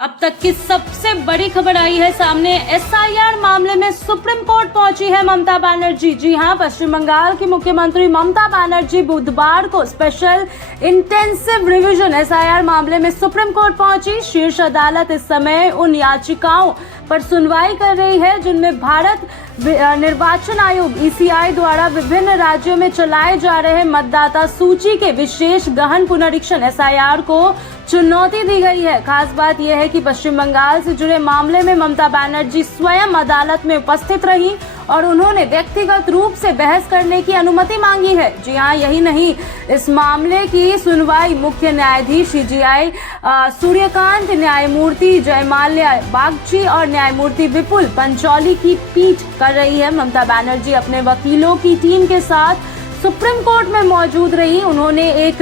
अब तक की सबसे बड़ी खबर आई है सामने। एसआईआर मामले में सुप्रीम कोर्ट पहुंची है ममता बनर्जी। जी हां, पश्चिम बंगाल की मुख्यमंत्री ममता बनर्जी बुधवार को स्पेशल इंटेंसिव रिवीजन एसआईआर मामले में सुप्रीम कोर्ट पहुंची। शीर्ष अदालत इस समय उन याचिकाओं पर सुनवाई कर रही है जिनमें भारत निर्वाचन आयोग ईसीआई द्वारा विभिन्न राज्यों में चलाए जा रहे मतदाता सूची के विशेष गहन पुनरीक्षण एसआईआर को चुनौती दी गई है। खास बात यह है कि पश्चिम बंगाल से जुड़े मामले में ममता बनर्जी स्वयं अदालत में उपस्थित रही और उन्होंने व्यक्तिगत रूप से बहस करने की अनुमति मांगी है। जी हां, यही नहीं, इस मामले की सुनवाई मुख्य न्यायाधीश सीजेआई सूर्यकांत, न्यायमूर्ति जयमाल्या बागची और न्यायमूर्ति विपुल पंचौली की पीठ कर रही है। ममता बनर्जी अपने वकीलों की टीम के साथ सुप्रीम कोर्ट में मौजूद रही। उन्होंने एक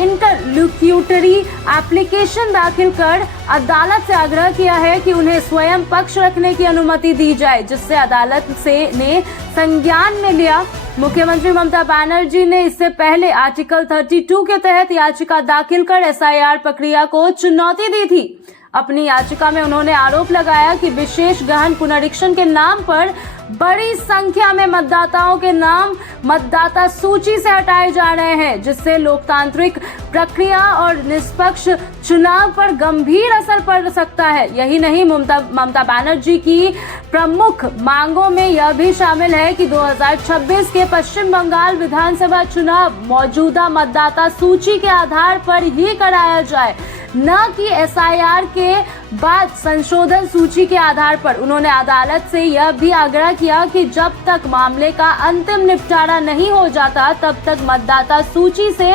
इंटरलोक्यूटरी एप्लीकेशन दाखिल कर अदालत से आग्रह किया है कि उन्हें स्वयं पक्ष रखने की अनुमति दी जाए, जिससे अदालत ने संज्ञान में लिया। मुख्यमंत्री ममता बनर्जी ने इससे पहले आर्टिकल 32 के तहत याचिका दाखिल कर एसआईआर प्रक्रिया को चुनौती दी थी। अपनी याचिका में उन्होंने आरोप लगाया कि विशेष गहन पुनरीक्षण के नाम पर बड़ी संख्या में मतदाताओं के नाम मतदाता सूची से हटाए जा रहे हैं, जिससे लोकतांत्रिक प्रक्रिया और निष्पक्ष चुनाव पर गंभीर असर पड़ सकता है। यही नहीं, ममता बनर्जी की प्रमुख मांगों में यह भी शामिल है कि 2026 के पश्चिम बंगाल विधानसभा चुनाव मौजूदा मतदाता सूची के आधार पर ही कराया जाए, न कि एसआईआर के बाद संशोधन सूची के आधार पर। उन्होंने अदालत से यह भी आग्रह किया कि जब तक मामले का अंतिम निपटारा नहीं हो जाता तब तक मतदाता सूची से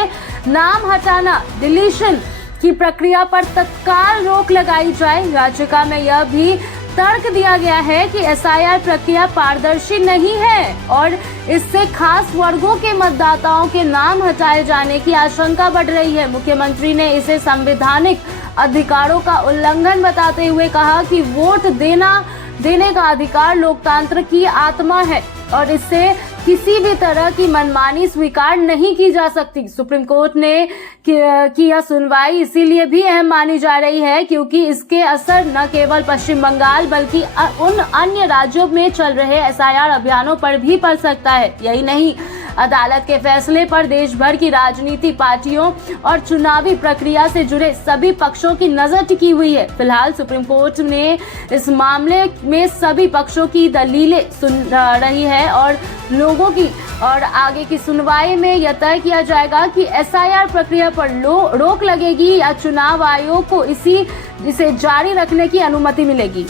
नाम हटाना, डिलीशन की प्रक्रिया पर तत्काल रोक लगाई जाए। याचिका में यह भी तर्क दिया गया है कि एसआईआर प्रक्रिया पारदर्शी नहीं है और इससे खास वर्गों के मतदाताओं के नाम हटाए जाने की आशंका बढ़ रही है। मुख्यमंत्री ने इसे संवैधानिक अधिकारों का उल्लंघन बताते हुए कहा कि वोट देने का अधिकार लोकतंत्र की आत्मा है और इससे किसी भी तरह की मनमानी स्वीकार नहीं की जा सकती। सुप्रीम कोर्ट ने की यह सुनवाई इसीलिए भी अहम मानी जा रही है क्योंकि इसके असर न केवल पश्चिम बंगाल बल्कि उन अन्य राज्यों में चल रहे एसआईआर अभियानों पर भी पड़ सकता है। यही नहीं, अदालत के फैसले पर देश भर की राजनीतिक पार्टियों और चुनावी प्रक्रिया से जुड़े सभी पक्षों की नजर टिकी हुई है। फिलहाल सुप्रीम कोर्ट ने इस मामले में सभी पक्षों की दलीलें सुन रही है और लोगों की और आगे की सुनवाई में यह तय किया जाएगा कि एसआईआर प्रक्रिया पर रोक लगेगी या चुनाव आयोग को इसे जारी रखने की अनुमति मिलेगी।